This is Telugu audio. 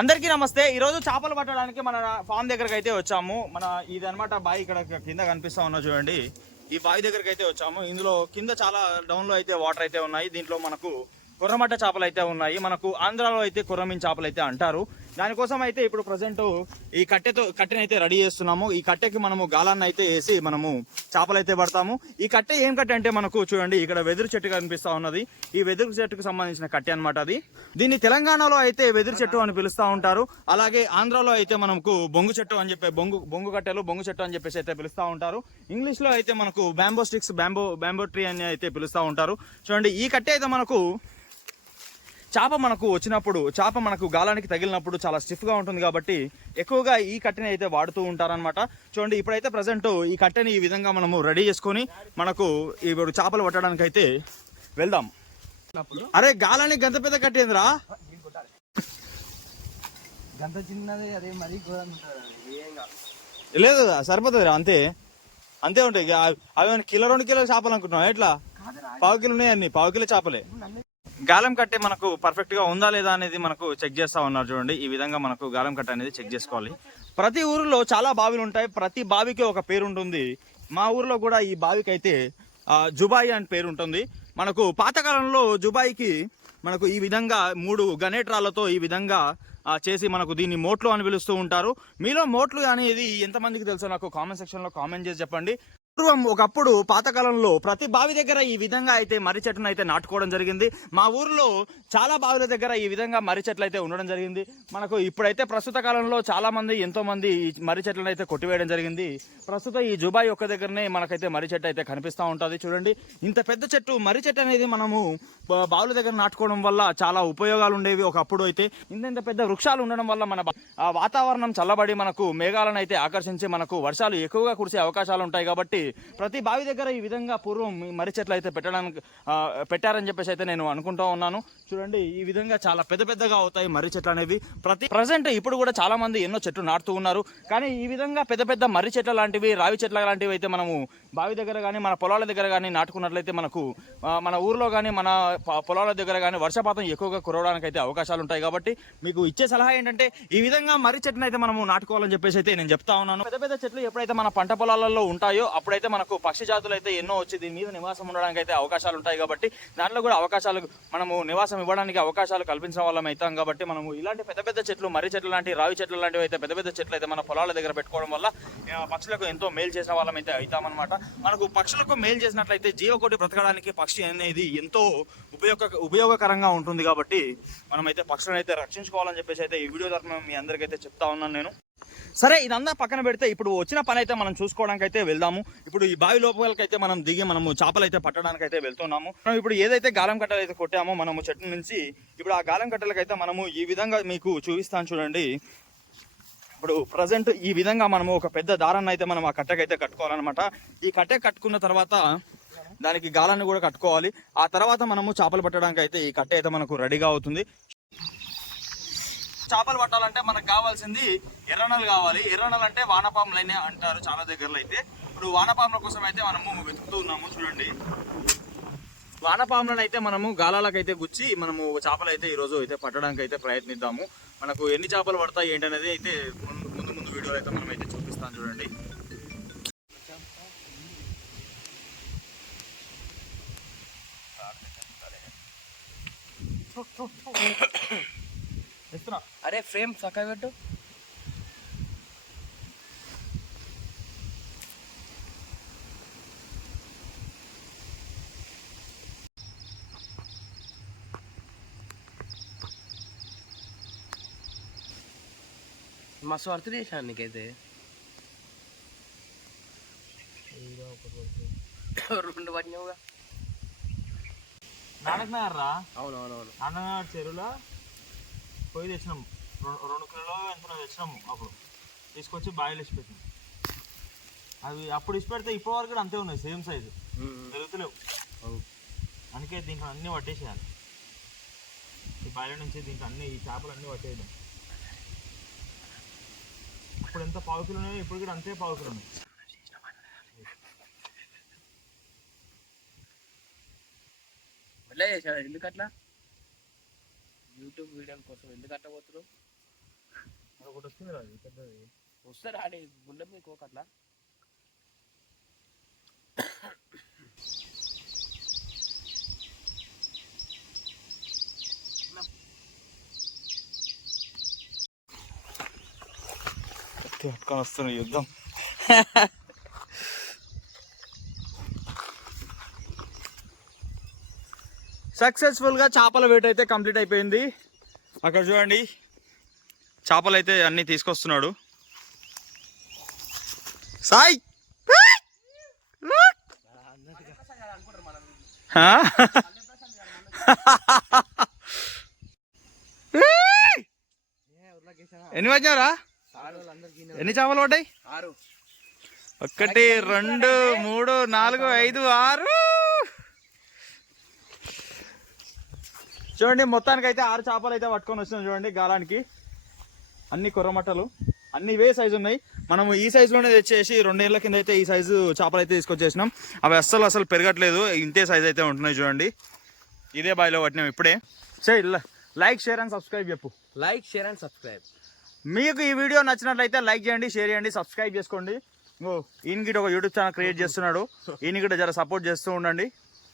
అందరికీ నమస్తే. ఈరోజు చేపలు పట్టడానికి మన ఫామ్ దగ్గరకు అయితే వచ్చాము. మన ఇది అనమాట బావి, ఇక్కడ కింద కనిపిస్తా ఉన్నా చూడండి. ఈ బావి దగ్గరకు అయితే వచ్చాము. ఇందులో కింద చాలా డౌన్ లో అయితే వాటర్ అయితే ఉన్నాయి. దీంట్లో మనకు కొర్రమట్ట చేపలు అయితే ఉన్నాయి. మనకు ఆంధ్రాలో అయితే కొర్రమీన్ చేపలు అయితే అంటారు. దానికోసం అయితే ఇప్పుడు ప్రజెంట్ ఈ కట్టెని అయితే రెడీ చేస్తున్నాము. ఈ కట్టెకి మనము గాలాన్ని అయితే వేసి మనము చేపలు అయితే పడతాము. ఈ కట్టె ఏం కట్టె అంటే మనకు చూడండి, ఇక్కడ వెదురు చెట్టు కనిపిస్తా ఉన్నది. ఈ వెదురు చెట్టుకు సంబంధించిన కట్టె అనమాట అది. దీన్ని తెలంగాణలో అయితే వెదురు చెట్టు అని పిలుస్తూ ఉంటారు. అలాగే ఆంధ్రాలో అయితే మనకు బొంగు చెట్టు అని చెప్పి బొంగు కట్టెలు బొంగు చెట్టు అని చెప్పేసి అయితే పిలుస్తూ ఉంటారు. ఇంగ్లీష్ లో అయితే మనకు బ్యాంబో స్టిక్స్ బ్యాంబో ట్రీ అని అయితే పిలుస్తూ ఉంటారు. చూడండి, ఈ కట్టె అయితే మనకు చేప మనకు వచ్చినప్పుడు, చేప మనకు గాలానికి తగిలినప్పుడు చాలా స్టిఫ్గా ఉంటుంది కాబట్టి ఎక్కువగా ఈ కట్టెని అయితే వాడుతూ ఉంటారనమాట. చూడండి, ఇప్పుడైతే ప్రజెంట్ ఈ కట్టెని ఈ విధంగా మనము రెడీ చేసుకొని మనకు ఇప్పుడు చేపలు పట్టడానికి అయితే వెళ్దాం. అరే, గాలానికి గంత పెద్ద కట్టేంద్రా, గంత చిన్నది. అదే మరీ లేదు సరిపోతుంది రా, అంతే అంతే ఉంటాయి. అవి కిలో 2 కిలోలు చేపలు అనుకుంటున్నాం. ఎట్లా? పావు కిలో ఉన్నాయి, అన్ని పావు కిలో చేపలే. గాలం కట్టే మనకు పర్ఫెక్ట్ గా ఉందా లేదా అనేది మనకు చెక్ చేస్తా ఉన్నారు. చూడండి, ఈ విధంగా మనకు గాలం కట్ట అనేది చెక్ చేసుకోవాలి. ప్రతి ఊరిలో చాలా బావిలు ఉంటాయి. ప్రతి బావికి ఒక పేరు ఉంటుంది. మా ఊర్లో కూడా ఈ బావికి అయితే జుబాయి అని పేరు ఉంటుంది. మనకు పాతకాలంలో జుబాయికి మనకు ఈ విధంగా 3 గనేట్రాలతో ఈ విధంగా చేసి మనకు దీన్ని మోట్లు అని పిలుస్తూ ఉంటారు. మీలో మోట్లు అనేది ఎంతమందికి తెలుసో నాకు కామెంట్ సెక్షన్ లో కామెంట్ చేసి చెప్పండి. పూర్వం ఒకప్పుడు పాతకాలంలో ప్రతి బావి దగ్గర ఈ విధంగా అయితే మర్రి చెట్టును అయితే నాటుకోవడం జరిగింది. మా ఊర్లో చాలా బావిల దగ్గర ఈ విధంగా మర్రి చెట్లు అయితే ఉండడం జరిగింది. మనకు ఇప్పుడైతే ప్రస్తుత కాలంలో చాలా మంది, ఎంతో మంది ఈ మర్రి చెట్లను అయితే కొట్టివేయడం జరిగింది. ప్రస్తుతం ఈ జుబాయి ఒక్క దగ్గరనే మనకైతే మర్రి చెట్టు అయితే కనిపిస్తూ ఉంటుంది. చూడండి, ఇంత పెద్ద చెట్టు, మర్రి చెట్టు అనేది మనము బావుల దగ్గర నాటుకోవడం వల్ల చాలా ఉపయోగాలు ఉండేవి. ఒకప్పుడు అయితే ఇంత పెద్ద వృక్షాలు ఉండడం వల్ల మన వాతావరణం చల్లబడి మనకు మేఘాలను అయితే ఆకర్షించి మనకు వర్షాలు ఎక్కువగా కురిసే అవకాశాలు ఉంటాయి. కాబట్టి ప్రతి బావి దగ్గర ఈ విధంగా పూర్వం మర్రి చెట్లు అయితే పెట్టారని చెప్పేసి అయితే నేను అనుకుంటూ ఉన్నాను. చూడండి, ఈ విధంగా చాలా పెద్దగా అవుతాయి మర్రి చెట్లు అనేవి. ప్రజెంట్ ఇప్పుడు కూడా చాలా మంది ఎన్నో చెట్లు నాటుతూ ఉన్నారు. కానీ ఈ విధంగా పెద్ద మర్రి చెట్ల లాంటివి, రావి చెట్ల లాంటివి అయితే మనము బావి దగ్గర కానీ మన పొలాల దగ్గర కానీ నాటుకున్నట్లయితే మనకు మన ఊర్లో కానీ మన పొలాల దగ్గర కానీ వర్షపాతం ఎక్కువగా కురవడానికి అయితే అవకాశాలు ఉంటాయి. కాబట్టి మీకు ఇచ్చే సలహా ఏంటంటే ఈ విధంగా మర్రి చెట్టును అయితే మనము నాటుకోవాలని చెప్పేసి అయితే నేను చెప్తా ఉన్నాను. పెద్ద చెట్లు ఎప్పుడైతే మన పంట పొలాలలో ఉంటాయో అప్పుడైతే మనకు పక్షి జాతులు అయితే ఎన్నో వచ్చి దీని మీద నివాసం ఉండడానికి అయితే అవకాశాలు ఉంటాయి. కాబట్టి దాంట్లో కూడా అవకాశాలు, మనము నివాసం ఇవ్వడానికి అవకాశాలు కల్పించడం వల్ల అవుతాం. కాబట్టి మనము ఇలాంటి పెద్ద చెట్లు, మర్రి చెట్లు లాంటి, రావి చెట్లు లాంటివి అయితే పెద్ద చెట్లు అయితే మన పొలాల దగ్గర పెట్టుకోవడం వల్ల పక్షులకు ఎంతో మేలు చేసిన వాళ్ళం అయితే అవుతామన్నమాట. మనకు పక్షులకు మేలు చేసినట్లయితే జీవకోటి బ్రతకడానికి పక్షి అనేది ఎంతో ఉపయోగకరంగా ఉంటుంది. కాబట్టి మనమైతే పక్షులను అయితే రక్షించుకోవాలని చెప్పేసి అయితే ఈ వీడియో తరఫున మీ అందరికైతే చెప్తా ఉన్నాను నేను. సరే, ఇదంతా పక్కన పెడితే ఇప్పుడు వచ్చిన పని అయితే మనం చూసుకోవడానికి అయితే వెళ్దాము. ఇప్పుడు ఈ బావి లోపలికైతే మనం దిగి మనము చేపలు అయితే పట్టడానికి అయితే వెళ్తున్నాము. మనం ఇప్పుడు ఏదైతే గాలం కట్టలు అయితే కొట్టామో మనము చెట్టు నుంచి, ఇప్పుడు ఆ గాలం కట్టలకైతే మనము ఈ విధంగా మీకు చూపిస్తాను చూడండి. ఇప్పుడు ప్రజెంట్ ఈ విధంగా మనము ఒక పెద్ద దారాన్ని అయితే మనం ఆ కట్టెకైతే కట్టుకోవాలన్నమాట. ఈ కట్టె కట్టుకున్న తర్వాత దానికి గాలాన్ని కూడా కట్టుకోవాలి. ఆ తర్వాత మనము చేపలు పట్టడానికి అయితే ఈ కట్టె అయితే మనకు రెడీగా అవుతుంది. చేపలు పట్టాలంటే మనకు కావాల్సింది ఎర్రనలు కావాలి. ఎర్రనలు అంటే వానపాములనే అంటారు చాలా దగ్గరలో అయితే. ఇప్పుడు వానపాముల కోసం అయితే మనము వెతుకుతూ ఉన్నాము. చూడండి, వానపాములను అయితే మనము గాలాలకైతే గుచ్చి మనము చేపలు అయితే ఈరోజు అయితే పట్టడానికి అయితే ప్రయత్నిద్దాము. మనకు ఎన్ని చేపలు పడతాయి ఏంటనేది అయితే ముందు వీడియోలో అయితే మనం అయితే చూపిస్తాను. చూడండి, అరే ఫ్రేమ్ చక్కగా పెట్టు. మస్తు వర్త్ చేశాను నీకైతే. 2 పట్టినావుగా. నానకనగర్ రా. అవునవునవును, నాన్నగారు చెరువులో పోయి తెచ్చినాము. 2 కిలోలో ఎంత తెచ్చినాము. అప్పుడు తీసుకొచ్చి బాయిలు ఇచ్చి పెట్టినాం. అవి అప్పుడు ఇచ్చి పెడితే ఇప్పటి వరకు కూడా అంతే ఉన్నాయి, సేమ్ సైజు, పెరుగుతలేవు. అందుకే దీంట్లో అన్నీ పట్టేసేయాలి. ఈ బాయిల నుంచి దీంట్లో అన్ని ఈ చేపలు అన్నీ పట్టేయడం. ఇప్పుడు ఎంత పావు కిలో ఉన్నాయో ఇప్పుడు కూడా అంతే పావు కిలో ఉన్నాయి. ఎట్లా చేశాడు? ఎందుకు అట్లా యూట్యూబ్ వీడియోల కోసం ఎందుకు అట్లా పోతున్నావు? ఒకటి వస్తుంది రాదు పెద్దది. వస్తారు ఆడే గుండె మీకు అట్లా. పట్టుకొని వస్తున్న యుద్ధం. సక్సెస్ఫుల్ గా చేపల వేట అయితే కంప్లీట్ అయిపోయింది. అక్కడ చూడండి చేపలు అయితే అన్ని తీసుకొస్తున్నాడు సాయి. ఎన్ని వచ్చావురా? ఎన్ని చేపలు పడ్డాయి? 6. 1 2 3 4 5 6. చూడండి మొత్తానికి అయితే 6 చేపలు అయితే పట్టుకొని వచ్చినాం. చూడండి గాలానికి అన్ని కొర్రమట్టలు అన్ని ఇవే సైజు ఉన్నాయి. మనము ఈ సైజులోనే తెచ్చేసి 2 ఏళ్ల కింద అయితే ఈ సైజు చేపలు అయితే తీసుకొచ్చేసినాం. అవి అస్సలు పెరగట్లేదు, ఇంతే సైజు అయితే ఉంటున్నాయి. చూడండి ఇదే బాయిలో పట్టినాం ఇప్పుడే. లైక్ షేర్ అండ్ సబ్స్క్రైబ్ చెప్పు. Like share and subscribe. మీకు ఈ వీడియో నచ్చినట్లయితే లైక్ చేయండి, షేర్ చేయండి, సబ్స్క్రైబ్ చేసుకోండి. ఈయన గిட்ட ఒక యూట్యూబ్ ఛానల్ క్రియేట్ చేస్తున్నాడు, ఈయన గిట్ట జర సపోర్ట్ చేస్తూ ఉండండి.